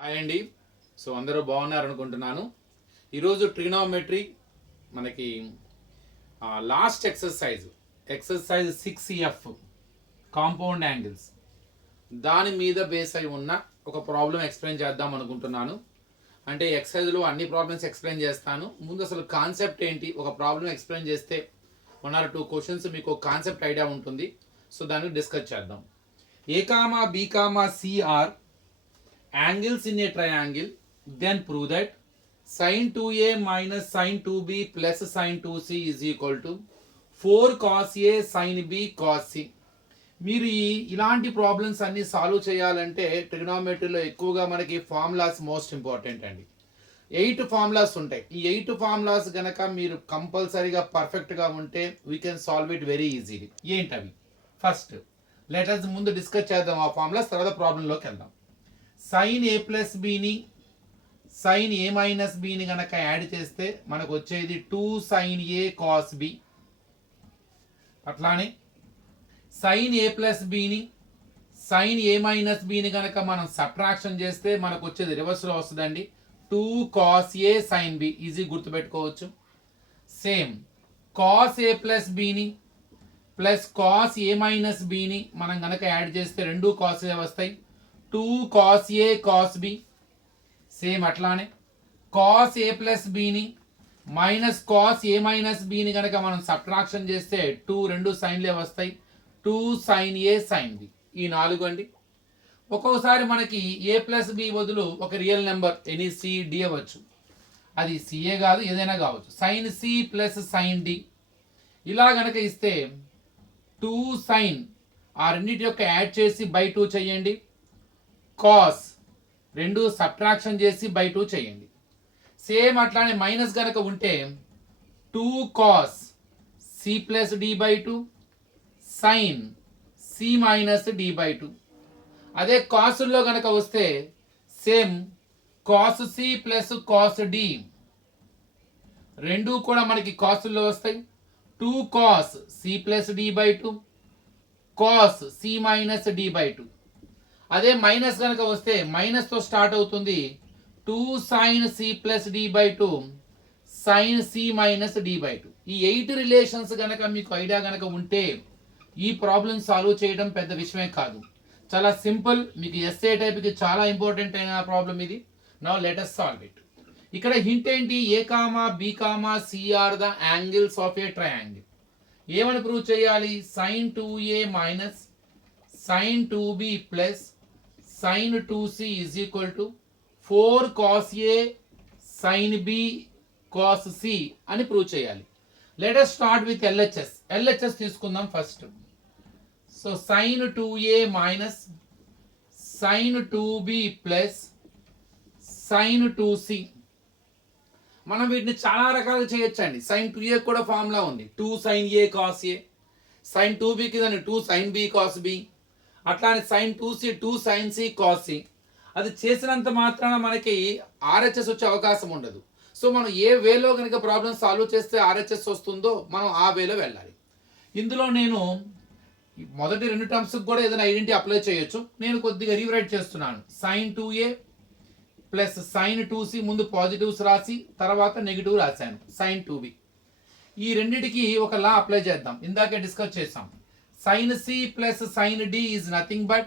Hi అండి. So అందరూ బాగున్నారు అనుకుంటున్నాను. ఈరోజు ట్రిగ్నోమెట్రీ మనకి last exercise 6F compound angles దాని మీద బేస్ అయి ఉన్న ఒక ప్రాబ్లం ఎక్స్ప్లెయిన్ చేద్దాం అనుకుంటున్నాను. అంటే ఎక్సర్సైజ్లో అన్ని ప్రాబ్లమ్స్ ఎక్స్ప్లెయిన్ చేస్తాను. ముందు అసలు కాన్సెప్ట్ ఏంటి, ఒక ప్రాబ్లం ఎక్స్ప్లెయిన్ చేస్తే 1 or 2 క్వశ్చన్స్ మీకు కాన్సెప్ట్ ఐడియా ఉంటుంది. సో దాన్ని డిస్కస్ చేద్దాం. A, B, C are angles in a triangle, then prove that sin 2a minus sin 2b plus sin 2c is equal to 4 cos a sin b cos c. మీరు ఇలాంటి problems అన్ని solve చేయాలంటే ట్రిగ్నోమెట్రీలో ఎక్కువగా మనకి formulas most important అండి. 8 formulas ఉంటాయి. ఈ 8 formulas గనక మీరు కంపల్సరీగా పర్ఫెక్ట్గా ఉంటే we can solve it very easily. ఏంటవి? ఫస్ట్ లెటర్స్ ముందు డిస్కస్ చేద్దాం ఆ ఫార్ములాస్, తర్వాత ప్రాబ్లంలోకి వెళ్దాం. సైన్ ఏ ప్లస్ బిని సైన్ ఏ మైనస్ బిని కనుక యాడ్ చేస్తే మనకు వచ్చేది 2 sin a cos b. అట్లానే సైన్ ఏ ప్లస్ బిని సైన్ ఏ మైనస్ బిని కనుక మనం సబ్ట్రాక్షన్ చేస్తే మనకు వచ్చేది రివర్స్లో వస్తుందండి, 2 cos a sin b. Easy గుర్తుపెట్టుకోవచ్చు. సేమ్ కాస్ ఏ ప్లస్ బిని ప్లస్ కాస్ ఏ మైనస్ బిని మనం కనుక యాడ్ చేస్తే రెండు కాస్ ఏ వస్తాయి, 2 cos a cos b. Same అట్లానే కాస్ ఏ ప్లస్ బిని మైనస్ కాస్ ఏ మైనస్ బిని కనుక మనం సబ్ట్రాక్షన్ చేస్తే 2 రెండు సైన్లే వస్తాయి, 2 sin a sin b. ఈ 4 అండి. ఒక్కొక్కసారి మనకి ఏ ప్లస్ బి బదులు ఒక real number any C D అవ్వచ్చు. అది సిఏ కాదు, ఏదైనా కావచ్చు. Sine C plus sine D ఇలా కనుక ఇస్తే 2 సైన్ ఆ రెండింటి యొక్క యాడ్ చేసి బై 2 చేయండి, కాస్ రెండు సబ్ట్రాక్షన్ చేసి బై 2 చేయండి. సేమ్ అట్లానే మైనస్ గనక ఉంటే 2 cos C plus D by 2 sine C minus D by 2. అదే కాసుల్లో గనక వస్తే same cos C plus cos D రెండు కూడా మనకి కాసుల్లో వస్తాయి, 2 cos C plus D by 2 cos C minus D by 2. అదే మైనస్ కనుక వస్తే మైనస్తో స్టార్ట్ అవుతుంది, 2 sin c plus D by 2 sin c minus D by 2. ఈ 8 రిలేషన్స్ కనుక మీకు ఐడియా కనుక ఉంటే ఈ ప్రాబ్లం సాల్వ్ చేయడం పెద్ద విషయమే కాదు, చాలా సింపుల్. మీకు ఎస్ఏ టైప్కి చాలా ఇంపార్టెంట్ అయిన ప్రాబ్లం ఇది. Now let us solve it. ఇక్కడ హింట్ ఏంటి? A comma B comma C are the angles of a triangle. ఏమని ప్రూవ్ చేయాలి? sin 2a minus sin 2b plus sin 2c is equal to 4 cos a sin b cos c అని prove చేయాలి. Let us start with LHS తీసుకుందాం first. So sin 2a minus sin 2b plus sin 2c. మనం వీటిని చాలా రకాలుగా చేయొచ్చండి. sin 2a కూడా formula ఉంది, 2 sin a cos a. sin 2bకి దాన్ని 2 sin b cos b. అట్లానే sin 2c 2 sin c cos c. అది చేసినంత మాత్రాన మనకి ఆర్హెచ్ఎస్ వచ్చే అవకాశం ఉండదు. సో మనం ఏ వేలో కనుక ప్రాబ్లం సాల్వ్ చేస్తే ఆర్హెచ్ఎస్ వస్తుందో మనం ఆ వేలో వెళ్ళాలి. ఇందులో నేను మొదటి 2 టర్మ్స్కి కూడా ఏదైనా ఐడెంటిటీ అప్లై చేయొచ్చు. నేను కొద్దిగా రీరైట్ చేస్తున్నాను. sin 2a plus sin 2c ముందు పాజిటివ్స్ రాసి తర్వాత నెగిటివ్ రాశాను, sin 2b. ఈ రెండింటికి ఒక లా అప్లై చేద్దాం. ఇందాకే డిస్కస్ చేసాం. sin c plus sin d is nothing but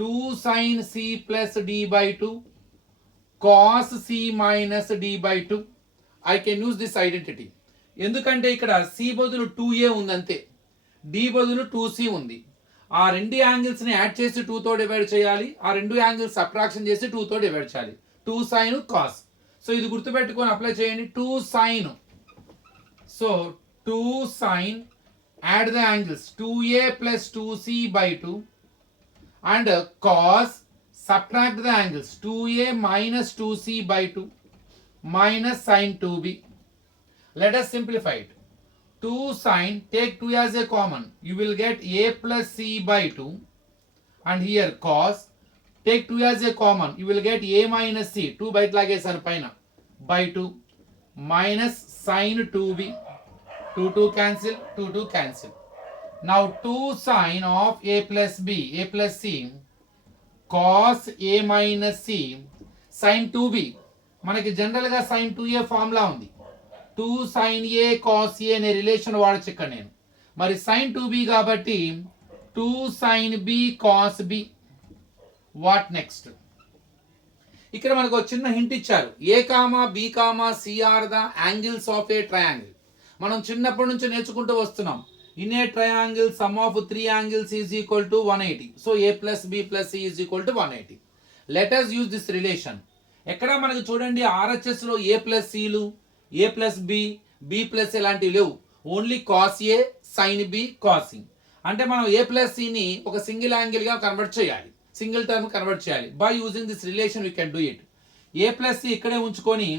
2 sin c plus d by 2 cos c minus d by 2. I can use this identity. ఎందుకంటే ఇక్కడ c బదులు 2a ఉంది అంతే, d బదులు 2c ఉంది. ఆ రెండు యాంగిల్స్ని యాడ్ చేసి 2తో డివైడ్ చేయాలి, ఆ రెండు యాంగిల్స్ సబ్ట్రాక్షన్ చేసి 2తో డివైడ్ చేయాలి. 2 sin cos. సో ఇది గుర్తుపెట్టుకొని అప్లై చేయండి. 2 sin, so 2 sin, add the angles 2a plus 2c by 2 and cos, subtract the angles 2a minus 2c by 2 minus sin 2b. Let us simplify it. 2 sin, take 2 as a common, you will get a plus c by 2, and here cos, take 2 as a common, you will get a minus c, 2 బయట లాగేసాను పైన, by 2 minus sin 2b. 2 cancel, 2 cancel. Now 2 sin of a plus b, a plus c cos A minus C sine 2b. మనకి జనరల్గా sign 2a formula ఉంది, 2 sign A cos A అనే relation వాడచ్చు ఇక్కడ నేను. మరి సైన్ 2b కాబట్టి 2 sine B cos B. What next? ఇక్కడ మనకు ఒక చిన్న హింట్ ఇచ్చారు, A comma B comma C are the angles of a triangle. మనం చిన్నప్పటి నుంచి నేర్చుకుంటూ వస్తున్నాం, in a triangle sum of 3 angles is equal to 180. So A plus B plus C is equal to 180. Let us use this relation. ఎక్కడ మనకు చూడండి RHS లో A plus సిలు, A plus B, B plus ఇలాంటివి లేవు. Only cos A sine B cos C. అంటే మనం A plus సిని ఒక సింగిల్ యాంగిల్ గా కన్వర్ట్ చేయాలి, సింగిల్ టర్మ్ కన్వర్ట్ చేయాలి. By using this relation we can do it. A plus C ఇక్కడే ఉంచుకొని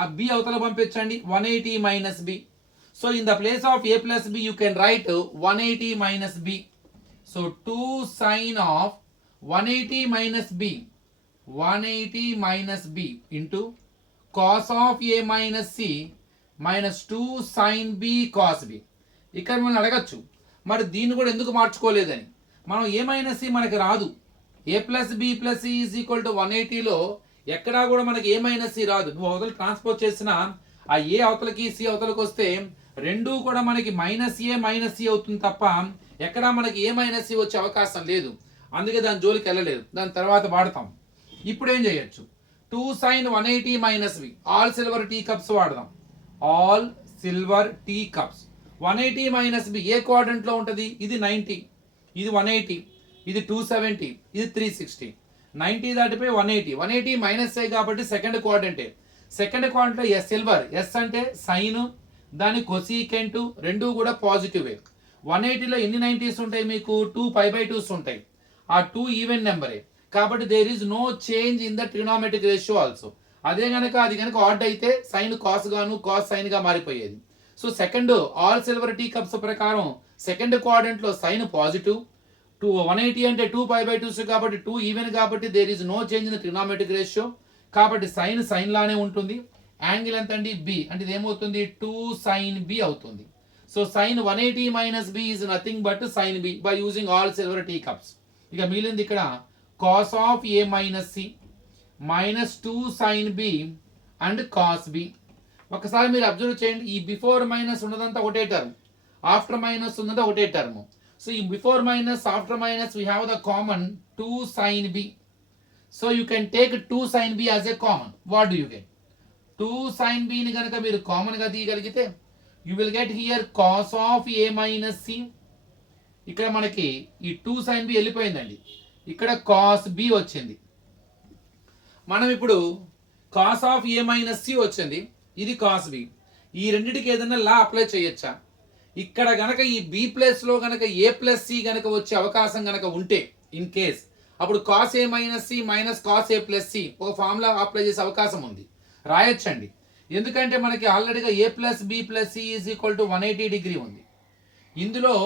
ఆ బి అవతల పంపించండి, 180 minus B. So in the place of A plus B you can write 180 minus B. So 2 sine of 180 minus B, 180 minus B into cos of A minus C minus 2 sine B cos B. ఇక్కడ మనం అడగచ్చు, మరి దీన్ని కూడా ఎందుకు మార్చుకోలేదని. మనం ఏ minus C మనకి రాదు, A plus B plus C is equal to 180లో ఎక్కడా కూడా మనకి ఏ మైనస్ సి రాదు. నువ్వు అవతల ట్రాన్స్పోజ్ చేసిన ఆ ఏ అవతలకి సి అవతలకి వస్తే రెండూ కూడా మనకి మైనస్ ఏ మైనస్ సి అవుతుంది తప్ప ఎక్కడా మనకి ఏ మైనస్ సి వచ్చే అవకాశం లేదు. అందుకే దాని జోలికి వెళ్ళలేదు, దాని తర్వాత వాడతాం. ఇప్పుడు ఏం చేయొచ్చు, 2 sine 180 minus B, all silver tea cups వాడదాం. All silver tea cups. 180 minus B ఏ క్వాడ్రంట్ లో ఉంటుంది? ఇది 90, ఇది 180, ఇది 270, ఇది 360. 90 దాటిపై 180 మైనస్ ఏ కాబట్టి సెకండ్ క్వాడ్రంటే. సెకండ్ క్వాడ్రంట్ లో ఎస్ సిల్వర్, ఎస్ అంటే సైన్, దాని కొసీకెంట్ రెండు కూడా పాజిటివే. 180లో ఎన్ని 90s ఉంటాయి మీకు? 2 π/2s ఉంటాయి. ఆ 2 ఈవెన్ నెంబరే కాబట్టి there is no change in the trigonometric ratio also. అదే గనక అది కనుక ఆడ్ అయితే సైన్ కాస్ గాను కాస్ సైన్ గా మారిపోయేది. So second all silver tea cups ప్రకారం సెకండ్ క్వాడ్రంట్ లో సైన్ పాజిటివ్, 180 అంటే 2 π/2s కాబట్టి 2 ఈవెన్ కాబట్టి there is no change in the trigonometric ratio. కాబట్టి సైన్ సైన్ లానే ఉంటుంది. యాంగిల్ ఎంత అండి? బి. అంటే ఇది ఏమవుతుంది? 2 సైన్ బి అవుతుంది. So sine 180 minus B is nothing but sine B by using all silver tea cups. ఇక మిగిలింది ఇక్కడ cos of a minus c minus 2 sin b and cos b. ఒకసారి మీరు అబ్జర్వ్ చేయండి, ఈ బిఫోర్ మైనస్ ఉన్నదంతా ఒకటే టర్మ్, ఆఫ్టర్ మైనస్ ఉన్నది ఒకటే టర్మ్. సో ఈ before minus after minus we have the common 2 sin b. So you can take 2 sin b as a common. What do you get? 2 sin b ని కనుక మీరు common గా తీయగలిగితే you will get here cos of a minus c. ఇక్కడ మనకి ఈ 2 sin b వెళ్ళిపోయిందండి, ఇక్కడ cos B వచ్చింది. మనం ఇప్పుడు cos of A minus C వచ్చింది, ఇది కాస్ బి. ఈ రెండిటికి ఏదైనా లా అప్లై చేయొచ్చా? ఇక్కడ గనక ఈ బి ప్లస్ లో గనక ఏ ప్లస్ సి గనక వచ్చే అవకాశం గనక ఉంటే ఇన్ కేస్, అప్పుడు cos A minus C minus cos A plus C ఒక ఫార్ములా అప్లై చేసే అవకాశం ఉంది, రాయొచ్చండి. ఎందుకంటే మనకి ఆల్రెడీగా A plus B plus C is equal to 180 degree ఉంది. ఇందులో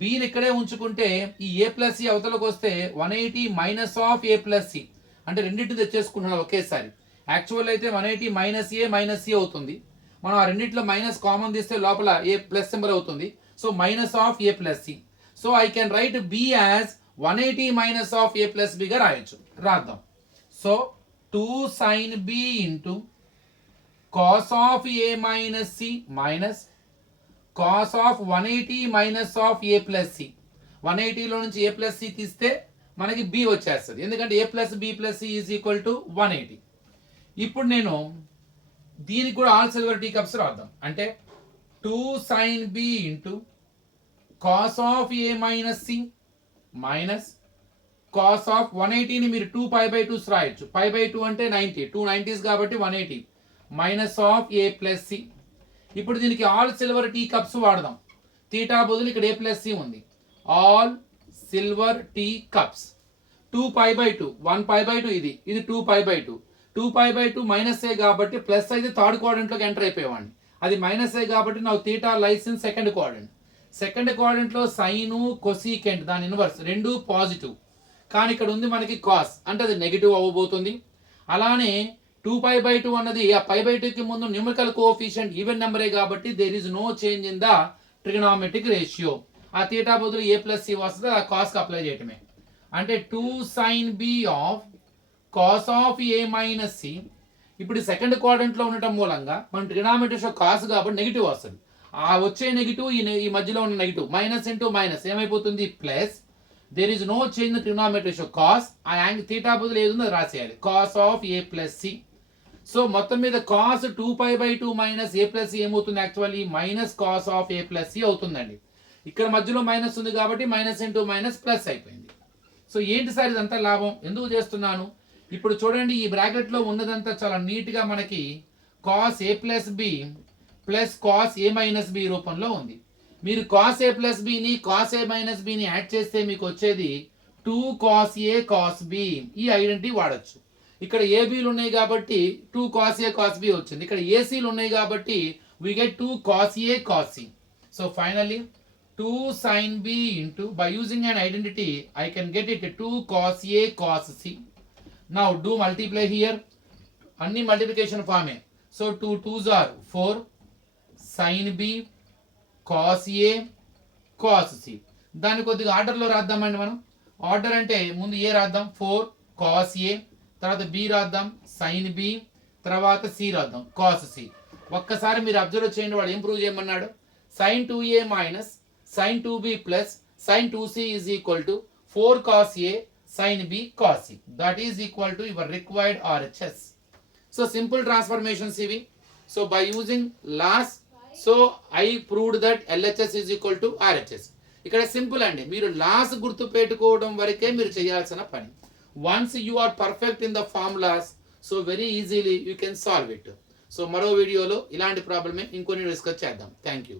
బీని ఇక్కడే ఉంచుకుంటే ఈ ఏ ప్లస్ సి అవతలకు వస్తే 180 minus of A plus C అంటే రెండింటిని తెచ్చేసుకుంటున్నాం ఒకేసారి. యాక్చువల్ అయితే 180 మైనస్ ఏ మైనస్ సి అవుతుంది. మనం ఆ రెండింటిలో మైనస్ కామన్ తీస్తే లోపల ఏ ప్లస్ సింబల్ అవుతుంది. So minus of A plus C. So I can write B as 180 minus of A plus బిగా రాయొచ్చు. రాద్దాం. So 2 sine B into cos of A minus C minus cos of 180 minus of A plus C. 180లో నుంచి A plus C తీస్తే మనకి B వచ్చేస్తుంది, ఎందుకంటే A plus B plus C is equal to 180. ఇప్పుడు నేను దీనికి కూడా ఆల్ సిల్వర్ టీ కప్స్ రాద్దాం. అంటే 2 sine B into cos of A minus C minus cos of 180ని మీరు 2 π/2s రాయొచ్చు. π/2 అంటే 90, 2 90s కాబట్టి 180 minus of A plus C. ఇప్పుడు దీనికి ఆల్ సిల్వర్ టీ కప్స్ వాడదాం. తీటా బదులు ఇక్కడ ఏ ప్లస్ సి ఉంది. ఆల్ సిల్వర్ టీ కప్స్ 2 π/2, 1 π/2 ఇది 2 π/2. 2 π/2 మైనస్ ఏ కాబట్టి ప్లస్ అయితే థర్డ్ క్వాడ్రంట్ లోకి ఎంటర్ అయిపోయేవాడిని. అది మైనస్ ఏ కాబట్టి నాకు theta lies in second quadrant. Second quadrant లో సైను కొసీకెంట్ దాని ఇన్వర్స్ రెండు పాజిటివ్, కానీ ఇక్కడ ఉంది మనకి కాస్ అంటే అది నెగిటివ్ అవ్వబోతుంది. అలానే 2 π/2 అన్నది ఆ π/2 కి ముందు న్యూమరికల్ కోఎఫిషియంట్ ఈవెన్ నెంబరే కాబట్టి there is no change in the trigonometric ratio. ఆ తీటా బదులు ఏ ప్లస్ సి వస్తుంది, ఆ కాస్ కి అప్లై చేయటమే. అంటే 2 sin b of cos of A minus C. ఇప్పుడు సెకండ్ క్వాడ్రంట్లో ఉండటం మూలంగా మన ట్రిగ్నామెట్రీ షో కాస్ కాబట్టి నెగిటివ్ వస్తుంది. ఆ వచ్చే నెగిటివ్ ఈ మధ్యలో ఉన్న నెగిటివ్ మైనస్ ఇంటూ మైనస్ ఏమైపోతుంది plus. There is no change in trigonometry show cos. ఆ యాంగిల్ థీటా బదులు ఏది ఉందో అది రాసేయాలి, cos of A plus C. So మొత్తం మీద cos 2π/2 minus A plus C ఏమవుతుంది actually minus cos of A plus C అవుతుందండి. ఇక్కడ మధ్యలో మైనస్ ఉంది కాబట్టి మైనస్ ఇంటూ మైనస్ ప్లస్ అయిపోయింది. సో ఏంటి సార్ ఇదంతా లాభం ఎందుకు చేస్తున్నాను? ఇప్పుడు చూడండి ఈ బ్రాకెట్లో ఉన్నదంతా చాలా నీట్గా మనకి cos A plus B plus cos A minus B రూపంలో ఉంది. మీరు కాస్ ఏ ప్లస్ బిని కాస్ ఏ మైనస్ బిని యాడ్ చేస్తే మీకు వచ్చేది 2 కాస్ ఏ కాస్ బి. ఈ ఐడెంటిటీ వాడచ్చు. ఇక్కడ ఏబీలు ఉన్నాయి కాబట్టి 2 కాస్ ఏ కాస్ బి వచ్చింది. ఇక్కడ ఏసీలు ఉన్నాయి కాబట్టి we get 2 cos A cos C. So finally 2 sin B into, by using an identity I can get it 2 cos A cos C. Now do multiply here. Anni multiplication form. So 2 2s are 4 sin B cos A cos C. దాన్ని కొద్దిగా ఆర్డర్లో రాద్దామండి మనం. Order అంటే ముందు ఏ రాద్దాం 4 cos A, తర్వాత B రాద్దాం sine B, తర్వాత సి రాద్దాం కాస్ సి. ఒక్కసారి మీరు అబ్జర్వ్ చేయండి వాడు ఏం ప్రూవ్ చేయమన్నాడు. Sine 2a minus sine 2b plus sine 2c is equal to 4 cos A sine B cos C. That is equal to your required RHS. So simple transformations ఇవి. So by using laws so I proved that LHS is equal to RHS. ఇక్కడ simple అండి, మీరు loss గుర్తు పెట్టుకోవడం వరకే మీరు చేయాల్సిన పని. Once you are perfect in the formulas, so very easily you can solve it. So మరో వీడియోలో ఇలాంటి ప్రాబ్లమే ఇంకొన్ని డిస్కస్ చేద్దాం. Thank you.